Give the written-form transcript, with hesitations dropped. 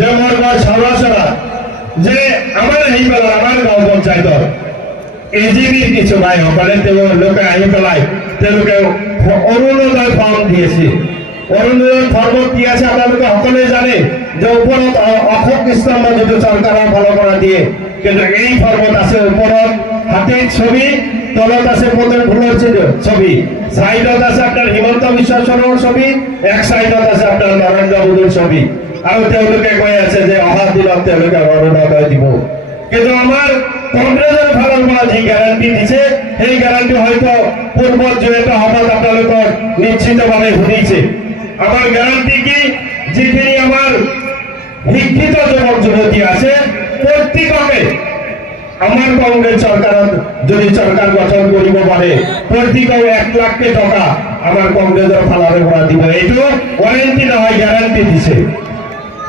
যে মোর গাঁও সরাসরা যে আমার এই বেলা আমার গাঁও পঞ্চায়েত এজিবির কিছু ভাই সকলে লোকে আহি পেলাই তেওঁলোকে অৰুণোদয় ফৰ্ম দিয়েছে। অৰুণোদয় ফৰ্মত কি আছে আপোনালোকে সকলোৱে জানে যে ওপৰত অশোক স্তম্ভ যিটো চৰকাৰৰ ফালৰ পৰা দিয়ে, কিন্তু এই ফৰ্মত আছে ওপৰত হাতীৰ ছবি, তলত আছে পদুম ফুলৰ ছবি, সাইডত আছে আপনার হিমন্ত বিশ্ব শৰ্মাৰ ছবি, এক সাইডত আছে আপনার নৰেন্দ্ৰ মোদীৰ ছবি, আৰু তেওঁলোকে কৈ আছে যে অহা দিনত তেওঁলোকে অৰুণোদয় দিব। কিন্তু আমাৰ কংগ্ৰেছৰ ফালৰ পৰা যি গ্যাৰান্টি দিছে সেই গ্যাৰান্টি হয়তো পূৰ্বত যিহেতু সভাত আপোনালোকৰ নিশ্চিতভাৱে শুনিছে। আমাৰ গ্যাৰান্টি কি, যিখিনি আমাৰ শিক্ষিত যুৱক যুৱতী আছে প্ৰত্যেককে আমার কংগ্রেস সরকারত যদি সরকার গঠন করিব পারে প্রত্যেক 1 লাখ টাকা আমার কংগ্রেসের ফালারে পৰা দিব। এইটো ওয়ারেন্টি নহয়, গ্যারান্টি দিছে।